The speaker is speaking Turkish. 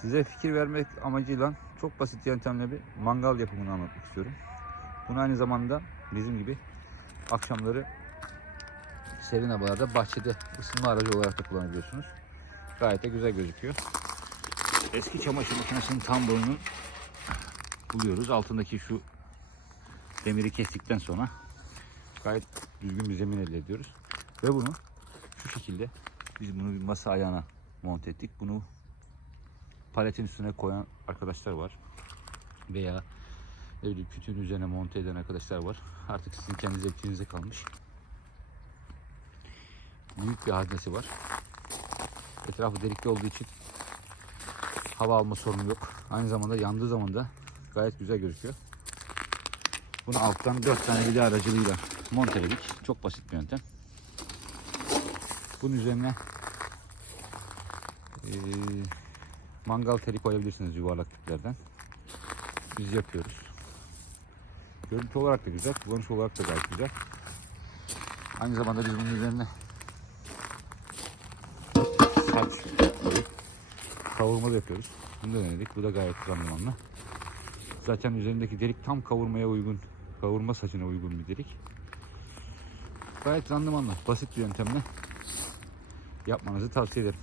Size fikir vermek amacıyla çok basit yöntemle bir mangal yapımını anlatmak istiyorum. Bunu aynı zamanda bizim gibi akşamları serin havalarda bahçede ısınma aracı olarak da kullanabiliyorsunuz. Gayet de güzel gözüküyor. Eski çamaşır makinesinin tam boyunu buluyoruz. Altındaki şu demiri kestikten sonra gayet düzgün bir zemin elde ediyoruz. Ve bunu şu şekilde biz bunu bir masa ayağına monte ettik. Bunu paletin üstüne koyan arkadaşlar var. Veya ne bileyim kütüğün üzerine monte eden arkadaşlar var. Artık sizin kendi zevkinize kalmış. Büyük bir haznesi var. Etrafı delikli olduğu için hava alma sorunu yok. Aynı zamanda yandığı zaman da gayet güzel gözüküyor. Bunu alttan 4 tane vida aracılığıyla monteledik. Çok basit bir yöntem. Bunun üzerine eee, mangal teli koyabilirsiniz yuvarlak tiplerden. Biz yapıyoruz. Görüntü olarak da güzel, kullanış olarak da gayet güzel. Aynı zamanda biz bunun üzerine saç koyup kavurma da yapıyoruz. Bunu da denedik. Bu da gayet randımanlı. Zaten üzerindeki delik tam kavurmaya uygun, kavurma saçına uygun bir delik. Gayet randımanlı, basit bir yöntemle yapmanızı tavsiye ederim.